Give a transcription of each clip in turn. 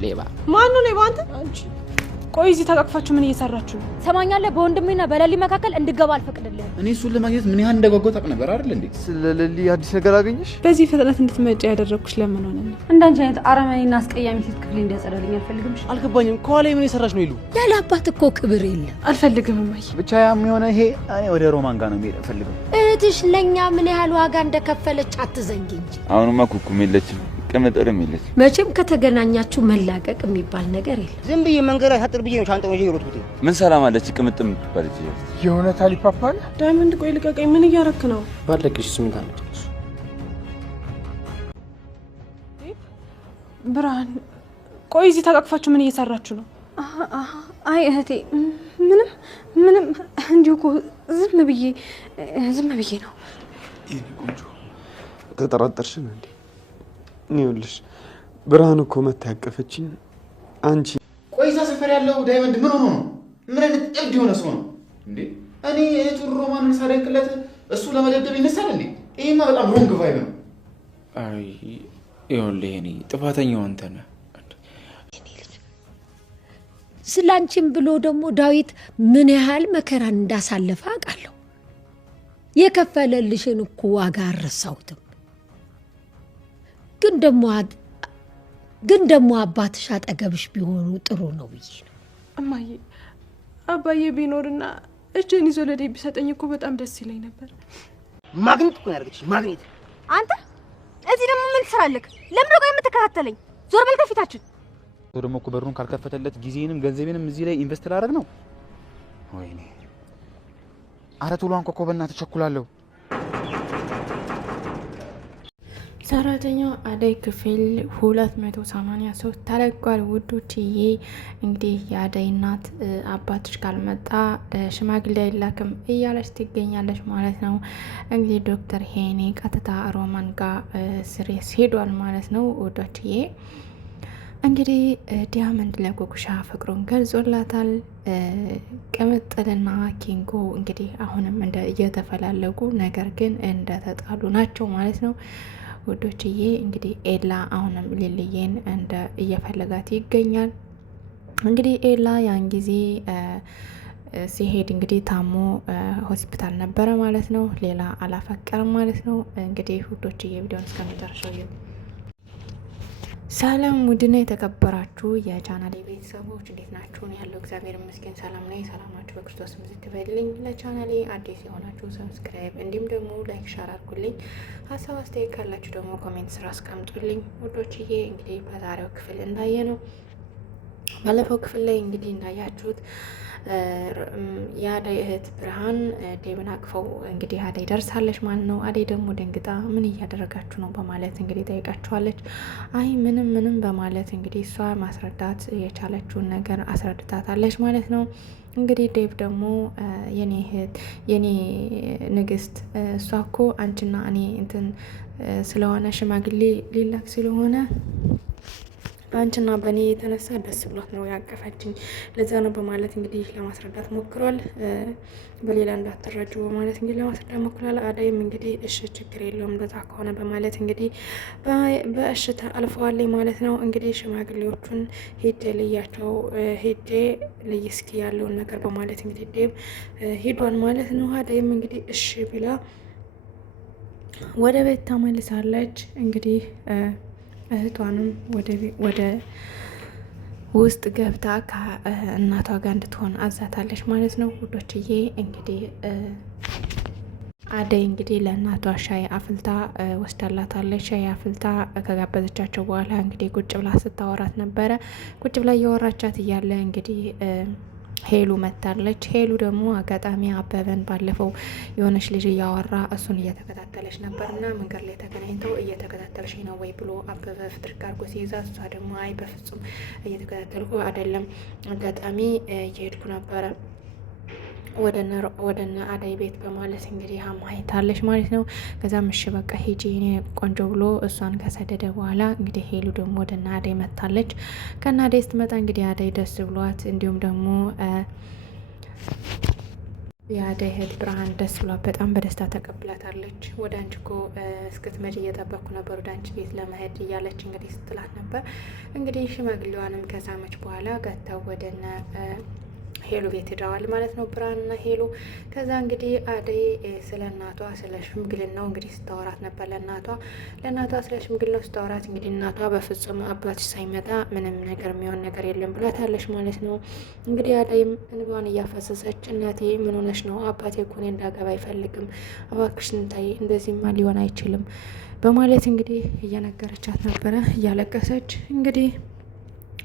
ሌባ። ማን ነው ሌባ? አንቺ ቆይ እዚህ ተቃቅፋችሁ ምን እየሰራችሁ ነው? ሰማኛለህ? በወንድሜና በለሊ መካከል እንድገባ አልፈቅድልህም። እኔ እሱን ለማግኘት ምን ያህል እንደጓጓሁ ታውቅ ነበር አይደል እንዴ? ስለለሊ አዲስ ነገር አገኘሽ? በዚህ ፍጥነት እንድትመጪ ያደረኩሽ ለምን ሆነ ነው? እንዳንቺ አይነት አረመኔና አስቀያሚ ሴት ክፍሌ እንዲያጸዳልኝ አልፈልግም። አልገባኝም። ከኋላ ምን እየሰራሽ ነው? ይሉ ያለ አባት እኮ ክብር የለም። አልፈልግም እማዬ። ብቻ ያም የሆነ ይሄ እኔ ወደ ሮማን ጋር ነው የሚሄድ ፈልገው። እህትሽ ለኛ ምን ያህል ዋጋ እንደከፈለች አትዘንጊ እንጂ። አሁንማ ኩኩም የለችም ቅምጥርም የለችም። መቼም ከተገናኛችሁ መላቀቅ የሚባል ነገር የለም። ዝም ብዬ መንገድ አሳጥር ብዬ ነው ሻንጣው ይዤ የሮጥኩት። ምን ሰላም አለች ቅምጥም ባለች የሆነ ታሊፓፓል ዳይመንድ ቆይ ልቀቀኝ። ምን እያረክ ነው? ባለቅሽ ምን ታነጭሽ? ብርሃን ቆይ እዚህ ተቃቅፋችሁ ምን እየሰራችሁ ነው? አይ እህቴ ምንም እንዲሁ እኮ ዝም ብዬ ነው። ይሄ ቆንጆ ተጠራጠርሽን እንዴ? ይኸውልሽ ብርሃን እኮ መታ ያቀፈችኝ አንቺ። ቆይ እዛ ሰፈር ያለው ዳይመንድ ምን ሆኖ ነው? ምን አይነት እብድ የሆነ ሰው ነው እንዴ? እኔ እህቱን ሮማንን ሳደንቅለት እሱ ለመደብደብ ይነሳል እንዴ? ይሄማ በጣም ሮንግ ቫይብ ነው። አይ ይኸውልህ እኔ ጥፋተኛው አንተ ነህ። ስላንቺም ብሎ ደግሞ ዳዊት ምን ያህል መከራን እንዳሳለፈ አውቃለሁ። የከፈለልሽን እኮ ዋጋ አልረሳሁትም። ግን ደግሞ አባትሽ አጠገብሽ ቢሆኑ ጥሩ ነው ብዬ ነው። እማዬ አባዬ ቢኖርና እጄን ይዞ ለዴ ቢሰጠኝ እኮ በጣም ደስ ይለኝ ነበር። ማግኔት እኮ ያደርግሽ ማግኔት። አንተ እዚህ ደግሞ ምን ትሰራለህ? ለምን ነው የምትከታተለኝ? ዞር በል ከፊታችን። ደግሞ እኮ በሩን ካልከፈተለት ጊዜንም ገንዘቤንም እዚህ ላይ ኢንቨስት ላደርግ ነው። ወይኔ አረ ቶሎ አንኳኳ በእናትህ ቸኩላለሁ። ሰራተኛው አደይ ክፍል 283 ተለቋል ውዶችዬ። እንግዲህ የአደይ እናት አባትሽ ካልመጣ ሽማግሌ አይላክም እያለች ትገኛለች ማለት ነው። እንግዲህ ዶክተር ሄኔ ቀጥታ ሮማን ጋር ስሬስ ሄዷል ማለት ነው ውዶችዬ። እንግዲህ ዲያመንድ ለጉጉሻ ፍቅሩን ገልጾላታል። ቅምጥልና ኪንጎ እንግዲህ አሁንም እየተፈላለጉ ነገር ግን እንደተጣሉ ናቸው ማለት ነው ውዶችዬ። እንግዲህ ኤላ አሁንም ሊልዬን እየፈለጋት ይገኛል። እንግዲህ ኤላ ያን ጊዜ ሲሄድ እንግዲህ ታሞ ሆስፒታል ነበረ ማለት ነው። ሌላ አላፈቀርም ማለት ነው። እንግዲህ ውዶችዬ ቪዲዮን እስከመጨረሻው ይዩ። ሰላም ውድና የተከበራችሁ የቻናሌ ቤተሰቦች እንዴት ናችሁ? ያለው እግዚአብሔር ይመስገን ሰላም ነኝ። ሰላማችሁ በክርስቶስ ምዝት ይበልልኝ። ለቻናሌ አዲስ የሆናችሁ ሰብስክራይብ እንዲሁም ደግሞ ላይክ ሻር አድርጉልኝ። ሀሳብ አስተያየት ካላችሁ ደግሞ ኮሜንት ስራ አስቀምጡልኝ ውዶችዬ። እንግዲህ በዛሬው ክፍል እንዳየ ነው ባለፈው ክፍል ላይ እንግዲህ እንዳያችሁት የአደይ እህት ብርሃን ዴብን አቅፈው እንግዲህ አደይ ደርሳለች ማለት ነው። አደይ ደግሞ ደንግጣ ምን እያደረጋችሁ ነው በማለት እንግዲህ ጠይቃችኋለች። አይ ምንም በማለት እንግዲህ እሷ ማስረዳት የቻለችውን ነገር አስረድታታለች ማለት ነው። እንግዲህ ዴብ ደግሞ የኔ እህት የኔ ንግስት እሷ እኮ አንቺና እኔ እንትን ስለሆነ ሽማግሌ ሊላክ ስለሆነ አንቺና በእኔ የተነሳ ደስ ብሏት ነው ያቀፈችኝ፣ ለዛ ነው በማለት እንግዲህ ለማስረዳት ሞክሯል። በሌላ እንዳትረጁ በማለት እንግዲህ ለማስረዳት ሞክሯል። አዳይም እንግዲህ እሺ ችግር የለውም እንደዛ ከሆነ በማለት እንግዲህ በእሽታ አልፈዋለኝ ማለት ነው። እንግዲህ ሽማግሌዎቹን ሄጄ ልያቸው ሄጄ ልይ እስኪ ያለውን ነገር በማለት እንግዲህ ዴብ ሄዷል ማለት ነው። አዳይም እንግዲህ እሺ ብላ ወደ ቤት ተመልሳለች። እንግዲህ እህቷንም ወደ ውስጥ ገብታ ከእናቷ ጋር እንድትሆን አዛታለች ማለት ነው ውዶችዬ። እንግዲህ አደይ እንግዲህ ለእናቷ ሻይ አፍልታ ወስዳላታለች። ሻይ አፍልታ ከጋበዘቻቸው በኋላ እንግዲህ ቁጭ ብላ ስታወራት ነበረ። ቁጭ ብላ እያወራቻት እያለ እንግዲህ ሄሉ መታለች። ሄሉ ደግሞ አጋጣሚ አበበን ባለፈው የሆነች ልጅ እያወራ እሱን እየተከታተለች ነበርና መንገድ ላይ ተገናኝተው እየተከታተልሽ ነው ወይ ብሎ አበበ ፍጥርቅ አድርጎ ሲይዛ እሷ ደግሞ አይ በፍጹም እየተከታተልኩ አይደለም አጋጣሚ እየሄድኩ ነበረ ወደነ አደይ ቤት በማለት እንግዲህ አማይታለች ማለት ነው። ከዛም እሺ በቃ ሂጂ እኔ ቆንጆ ብሎ እሷን ከሰደደ በኋላ እንግዲህ ሄሉ ደግሞ ወደነ አደይ መታለች። ከነ አደይ ስትመጣ እንግዲህ አደይ ደስ ብሏት እንዲሁም ደግሞ የአደይ እህት ብርሃን ደስ ብሏት በጣም በደስታ ተቀብላታለች። ወደ አንቺ እኮ እስክትመጪ እየጠበቅኩ ነበር ወደ አንቺ ቤት ለመሄድ እያለች እንግዲህ ስትላት ነበር። እንግዲህ ሽማግሌዋንም ከሳመች በኋላ ገተው ወደነ ሄሉ ቤት ሄደዋል ማለት ነው፣ ብርሃንና ሄሉ። ከዛ እንግዲህ አደይ ስለ እናቷ ስለ ሽምግልናው እንግዲህ ስታወራት ነበር ለእናቷ ስለ ሽምግልናው ስታወራት እንግዲህ እናቷ በፍጹም አባትሽ ሳይመጣ ምንም ነገር የሚሆን ነገር የለም ብላታለች ማለት ነው። እንግዲህ አደይም እንባዋን እያፈሰሰች እናቴ ምን ሆነሽ ነው? አባቴ እኮ እኔ እንዳገባ አይፈልግም፣ እባክሽን ታይ፣ እንደዚህማ ሊሆን አይችልም በማለት እንግዲህ እየነገረቻት ነበረ እያለቀሰች እንግዲህ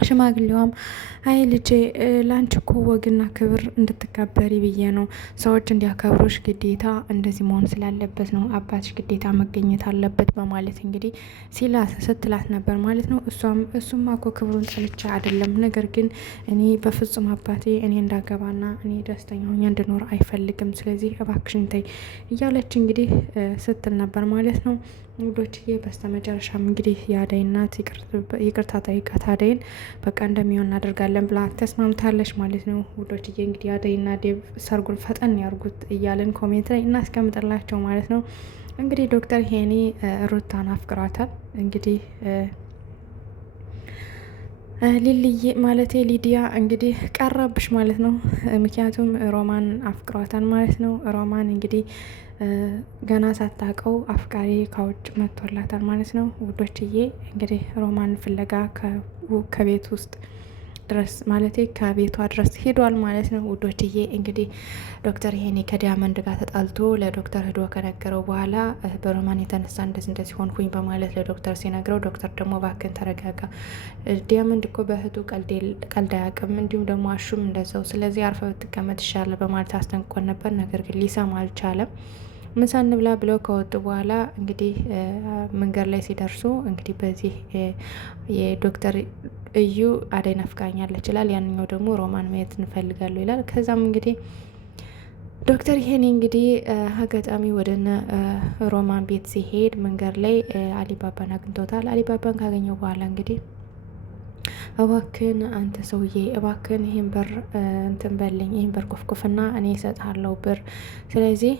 ሽማግሌዋም አይ ልጄ ላንቺ እኮ ወግና ክብር እንድትከበሪ ብዬ ነው፣ ሰዎች እንዲያከብሩሽ ግዴታ እንደዚህ መሆን ስላለበት ነው፣ አባትሽ ግዴታ መገኘት አለበት በማለት እንግዲህ ስትላት ነበር ማለት ነው። እሱማ እኮ ክብሩን ጠልቻ አይደለም፣ ነገር ግን እኔ በፍጹም አባቴ እኔ እንዳገባና እኔ ደስተኛ ሆኜ እንድኖር አይፈልግም፣ ስለዚህ እባክሽን ተይ እያለች እንግዲህ ስትል ነበር ማለት ነው። ውዶችዬ በስተመጨረሻም እንግዲህ የአደይ እናት ይቅርታ ጠይቃት አደይን በቃ እንደሚሆን እናደርጋለን ብላ ተስማምታለች ማለት ነው። ውዶችዬ እንግዲህ አደይና ዴቭ ሰርጉን ፈጠን ያርጉት እያለን ኮሜንት ላይ እናስቀምጥላቸው ማለት ነው። እንግዲህ ዶክተር ሄኒ ሩታን አፍቅሯታል። እንግዲህ ሊልዬ ማለቴ ሊዲያ እንግዲህ ቀረብሽ ማለት ነው። ምክንያቱም ሮማን አፍቅሯታል ማለት ነው። ሮማን እንግዲህ ገና ሳታውቀው አፍቃሪ ከውጭ መጥቶላታል ማለት ነው። ውዶችዬ እንግዲህ ሮማን ፍለጋ ከቤት ውስጥ ድረስ ማለቴ ከቤቷ ድረስ ሄዷል ማለት ነው። ውዶችዬ እንግዲህ ዶክተር ሄኒ ከዲያመንድ ጋር ተጣልቶ ለዶክተር ሄዶ ከነገረው በኋላ በሮማን የተነሳ እንደዚህ ሆንኩኝ በማለት ለዶክተር ሲነግረው፣ ዶክተር ደግሞ እባክህን ተረጋጋ፣ ዲያመንድ እኮ በእህቱ ቀልድ አያውቅም፣ እንዲሁም ደግሞ አሹም እንደዛው፣ ስለዚህ አርፈ ብትቀመጥ ይሻላል በማለት አስጠንቅቆን ነበር። ነገር ግን ሊሰማ አልቻለም። ምሳ እንብላ ብለው ከወጡ በኋላ እንግዲህ መንገድ ላይ ሲደርሱ እንግዲህ በዚህ የዶክተር እዩ አደይ ናፍቃኛለች ይላል፣ ያንኛው ደግሞ ሮማን ማየት እንፈልጋለሁ ይላል። ከዛም እንግዲህ ዶክተር ይሄን እንግዲህ አጋጣሚ ወደነ ሮማን ቤት ሲሄድ መንገድ ላይ አሊባባን አግኝቶታል። አሊባባን ካገኘው በኋላ እንግዲህ እባክን አንተ ሰውዬ እባክን ይህን በር እንትን በልኝ፣ ይህን በር ቆፍቆፍና እኔ እሰጥሃለሁ ብር፣ ስለዚህ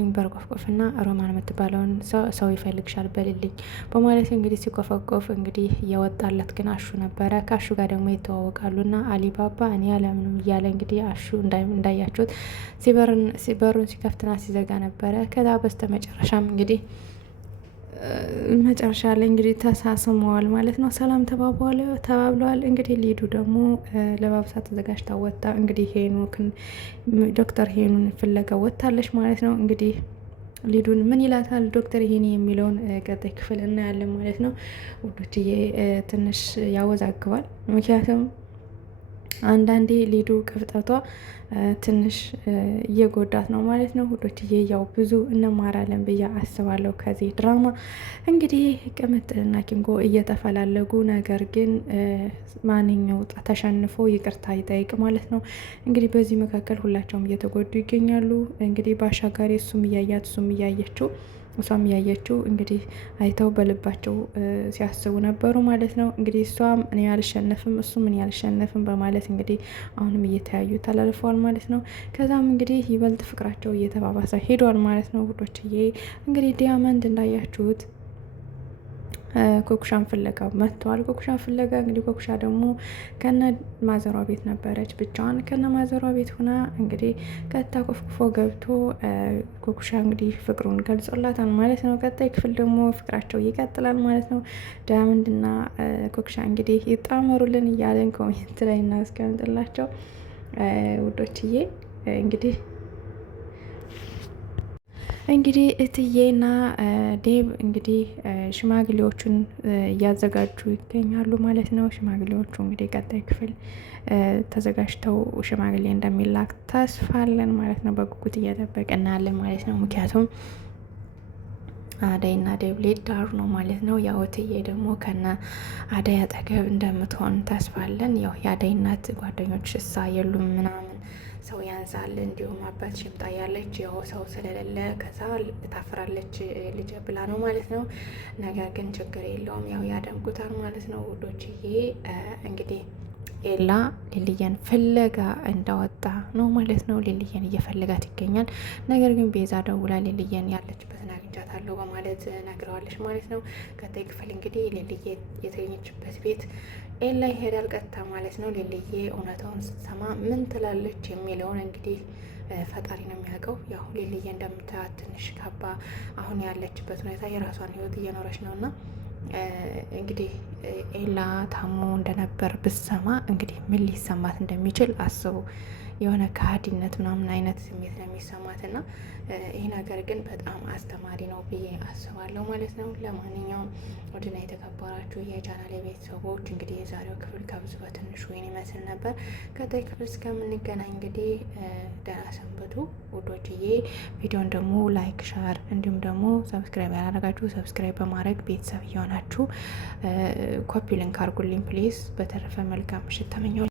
ኢምበር ቆፍቆፍና ሮማን የምትባለውን ሰው ይፈልግሻል በልልኝ በማለት እንግዲህ ሲቆፈቆፍ እንግዲህ እያወጣለት ግን አሹ ነበረ። ከአሹ ጋር ደግሞ ይተዋወቃሉና አሊባባ እኔ ያለምንም እያለ እንግዲህ አሹ እንዳያችሁት በሩን ሲከፍትና ሲዘጋ ነበረ። ከዛ በስተ መጨረሻም እንግዲህ መጨረሻ ላይ እንግዲህ ተሳስመዋል ማለት ነው። ሰላም ተባብለዋል። እንግዲህ ሊዱ ደግሞ ለባብሳ ተዘጋጅታ ወጣ። እንግዲህ ሄኖክን ዶክተር ሄኑን ፍለጋ ወጥታለች ማለት ነው። እንግዲህ ሊዱን ምን ይላታል ዶክተር ሄኒ የሚለውን ቀጣይ ክፍል እናያለን ማለት ነው። ውዶችዬ ትንሽ ያወዛግባል። ምክንያቱም አንዳንዴ ሊዱ ቅብጠቷ ትንሽ እየጎዳት ነው ማለት ነው። ውዶችዬ ያው ብዙ እንማራለን ብዬ አስባለሁ ከዚህ ድራማ። እንግዲህ ቅምጥልና ኪንጎ እየተፈላለጉ ነገር ግን ማንኛው ተሸንፎ ይቅርታ ይጠይቅ ማለት ነው። እንግዲህ በዚህ መካከል ሁላቸውም እየተጎዱ ይገኛሉ። እንግዲህ በአሻጋሪ እሱም እያያት እሱም እያየችው እሷም ያየችው እንግዲህ አይተው በልባቸው ሲያስቡ ነበሩ ማለት ነው። እንግዲህ እሷም እኔ አልሸነፍም እሱም እኔ አልሸነፍም በማለት እንግዲህ አሁንም እየተያዩ ተላልፈዋል ማለት ነው። ከዛም እንግዲህ ይበልጥ ፍቅራቸው እየተባባሰ ሄዷል ማለት ነው። ውዶችዬ እንግዲህ ዲያመንድ እንዳያችሁት ኮኩሻን ፍለጋ መጥተዋል። ኮኩሻን ፍለጋ እንግዲህ ኮኩሻ ደግሞ ከነ ማዘሯ ቤት ነበረች። ብቻዋን ከነ ማዘሯ ቤት ሆና እንግዲህ ቀጥታ ቆፍቆፎ ገብቶ ኮኩሻ እንግዲህ ፍቅሩን ገልጾላታል ማለት ነው። ቀጣይ ክፍል ደግሞ ፍቅራቸው ይቀጥላል ማለት ነው። ዳያመንድና ኮኩሻ እንግዲህ ይጣመሩልን እያለን ኮሜንት ላይ እናስቀምጥላቸው ውዶችዬ። እንግዲህ እትዬና ዴብ እንግዲህ ሽማግሌዎቹን እያዘጋጁ ይገኛሉ ማለት ነው። ሽማግሌዎቹ እንግዲህ ቀጣይ ክፍል ተዘጋጅተው ሽማግሌ እንደሚላክ ተስፋለን ማለት ነው። በጉጉት እየጠበቅን ያለን ማለት ነው። ምክንያቱም አደይና ዴብ ሊዳሩ ነው ማለት ነው። ያው እትዬ ደግሞ ከነ አደይ አጠገብ እንደምትሆን ተስፋለን። ያው የአደይ እናት ጓደኞች እሳ የሉም ምናምን ሰው ያንሳል፣ እንዲሁም አባት ሽምጣ ያለች ያው ሰው ስለሌለ ከዛ ታፍራለች ልጅ ብላ ነው ማለት ነው። ነገር ግን ችግር የለውም ያው ያደምቁታል ማለት ነው ውዶችዬ። እንግዲህ ኤላ ሊልየን ፍለጋ እንዳወጣ ነው ማለት ነው። ሊልየን እየፈለጋት ይገኛል። ነገር ግን ቤዛ ደውላ ሊልየን ያለችበትን አግኝቻታለሁ በማለት ነግረዋለች ማለት ነው። ቀጣይ ክፍል እንግዲህ ሊልየ የተገኘችበት ቤት ኤላ ይሄዳል ቀጥታ ማለት ነው። ሊልየ እውነታውን ስትሰማ ምን ትላለች የሚለውን እንግዲህ ፈጣሪ ነው የሚያውቀው። ያው ሊልየ እንደምታያት ትንሽ ካባ አሁን ያለችበት ሁኔታ የራሷን ህይወት እየኖረች ነው እና እንግዲህ ኤላ ታሞ እንደነበር ብሰማ እንግዲህ ምን ሊሰማት እንደሚችል አስቡ። የሆነ ከሀዲነት ምናምን አይነት ስሜት ነው የሚሰማት እና ይህ ነገር ግን በጣም አስተማሪ ነው ብዬ አስባለሁ ማለት ነው። ለማንኛውም ወድና የተከበራችሁ የቻናሌ ቤተሰቦች እንግዲህ የዛሬው ክፍል ከብዙ በትንሹ ይህን ይመስል ነበር። ቀጣይ ክፍል እስከምንገናኝ እንግዲህ ደህና ሰንብቱ ውዶችዬ። ቪዲዮን ደግሞ ላይክ፣ ሻር እንዲሁም ደግሞ ሰብስክራይብ ያላደረጋችሁ ሰብስክራይብ በማድረግ ቤተሰብ እየሆናችሁ ኮፒ ሊንክ አድርጉልኝ ፕሊዝ። በተረፈ መልካም ምሽት ተመኘው።